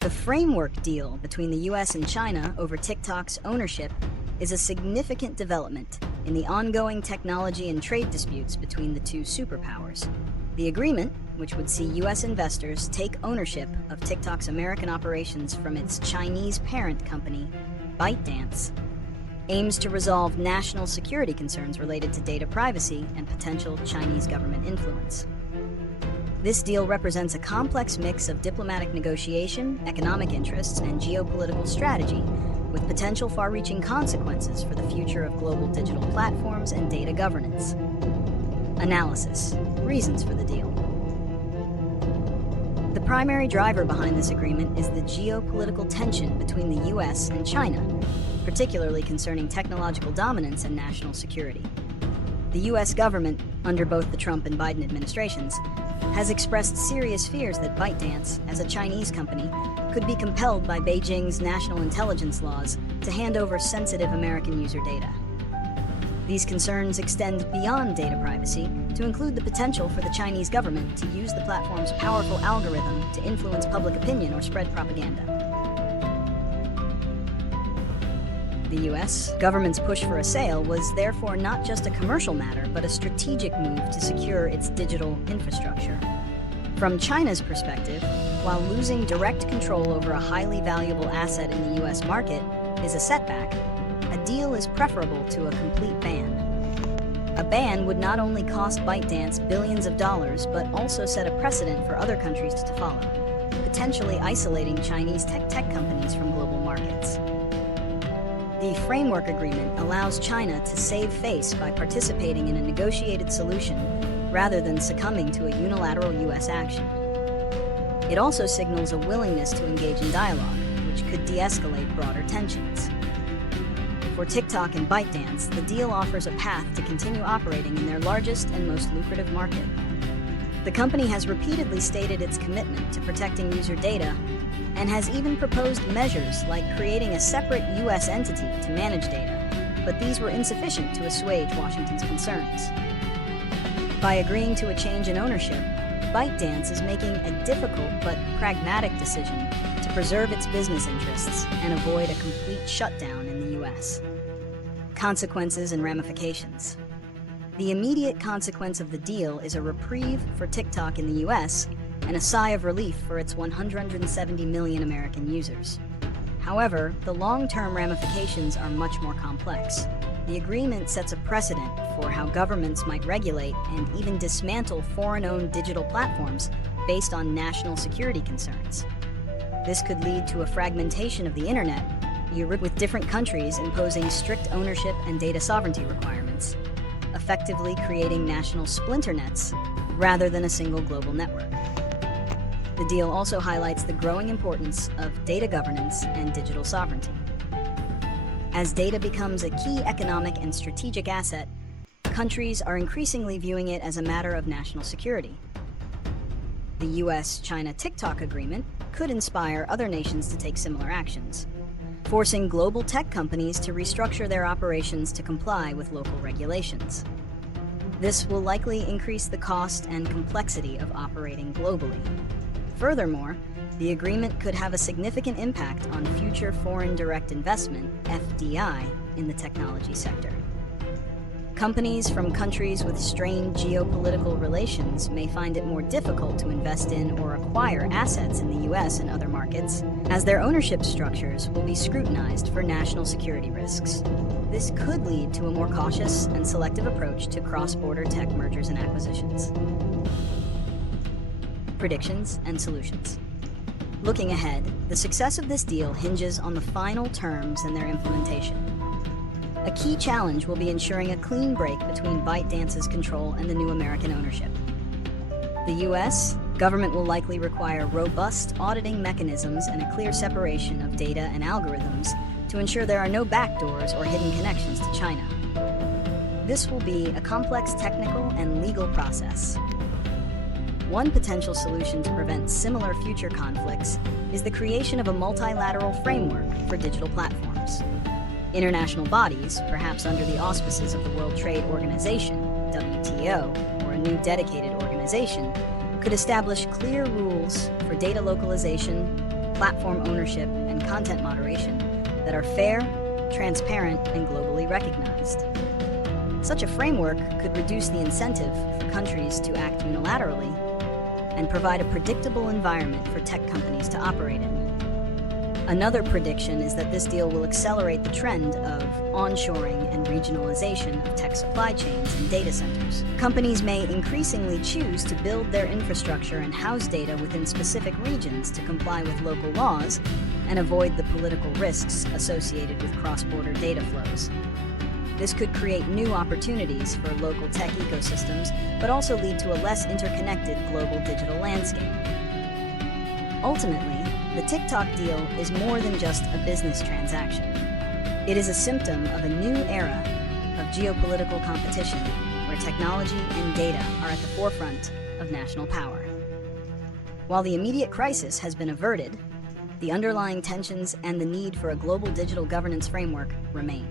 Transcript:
The framework deal between the US and China over TikTok's ownership is a significant development in the ongoing technology and trade disputes between the two superpowers. The agreement, which would see US investors take ownership of TikTok's American operations from its Chinese parent company, ByteDance, aims to resolve national security concerns related to data privacy and potential Chinese government influence. This deal represents a complex mix of diplomatic negotiation, economic interests, and geopolitical strategy, with potential far-reaching consequences for the future of global digital platforms and data governance. Analysis. Reasons for the deal. The primary driver behind this agreement is the geopolitical tension between the US and China, particularly concerning technological dominance and national security. The US government, under both the Trump and Biden administrations, has expressed serious fears that ByteDance, as a Chinese company, could be compelled by Beijing's national intelligence laws to hand over sensitive American user data. These concerns extend beyond data privacy to include the potential for the Chinese government to use the platform's powerful algorithm to influence public opinion or spread propaganda. The US government's push for a sale was therefore not just a commercial matter, but a strategic move to secure its digital infrastructure. From China's perspective, while losing direct control over a highly valuable asset in the US market is a setback, a deal is preferable to a complete ban. A ban would not only cost ByteDance billions of dollars, but also set a precedent for other countries to follow, potentially isolating Chinese tech companies from global markets. The framework agreement allows China to save face by participating in a negotiated solution rather than succumbing to a unilateral US action. It also signals a willingness to engage in dialogue, which could de-escalate broader tensions. For TikTok and ByteDance, the deal offers a path to continue operating in their largest and most lucrative market. The company has repeatedly stated its commitment to protecting user data and has even proposed measures like creating a separate US entity to manage data, but these were insufficient to assuage Washington's concerns. By agreeing to a change in ownership, ByteDance is making a difficult but pragmatic decision to preserve its business interests and avoid a complete shutdown in the US. Consequences and ramifications. The immediate consequence of the deal is a reprieve for TikTok in the US and a sigh of relief for its 170 million American users. However, the long-term ramifications are much more complex. The agreement sets a precedent for how governments might regulate and even dismantle foreign-owned digital platforms based on national security concerns. This could lead to a fragmentation of the internet, with different countries imposing strict ownership and data sovereignty requirements, effectively creating national splinter nets rather than a single global network. The deal also highlights the growing importance of data governance and digital sovereignty. As data becomes a key economic and strategic asset, countries are increasingly viewing it as a matter of national security. The US-China TikTok agreement could inspire other nations to take similar actions, forcing global tech companies to restructure their operations to comply with local regulations. This will likely increase the cost and complexity of operating globally. Furthermore, the agreement could have a significant impact on future foreign direct investment, FDI, in the technology sector. Companies from countries with strained geopolitical relations may find it more difficult to invest in or acquire assets in the US and other markets, as their ownership structures will be scrutinized for national security risks. This could lead to a more cautious and selective approach to cross-border tech mergers and acquisitions. Predictions and solutions. Looking ahead, the success of this deal hinges on the final terms and their implementation. A key challenge will be ensuring a clean break between ByteDance's control and the new American ownership. The US government will likely require robust auditing mechanisms and a clear separation of data and algorithms to ensure there are no backdoors or hidden connections to China. This will be a complex technical and legal process. One potential solution to prevent similar future conflicts is the creation of a multilateral framework for digital platforms. International bodies, perhaps under the auspices of the World Trade Organization, WTO, or a new dedicated organization, could establish clear rules for data localization, platform ownership, and content moderation that are fair, transparent, and globally recognized. Such a framework could reduce the incentive for countries to act unilaterally and provide a predictable environment for tech companies to operate in. Another prediction is that this deal will accelerate the trend of onshoring and regionalization of tech supply chains and data centers. Companies may increasingly choose to build their infrastructure and house data within specific regions to comply with local laws and avoid the political risks associated with cross-border data flows. This could create new opportunities for local tech ecosystems, but also lead to a less interconnected global digital landscape. Ultimately, the TikTok deal is more than just a business transaction. It is a symptom of a new era of geopolitical competition where technology and data are at the forefront of national power. While the immediate crisis has been averted, the underlying tensions and the need for a global digital governance framework remain.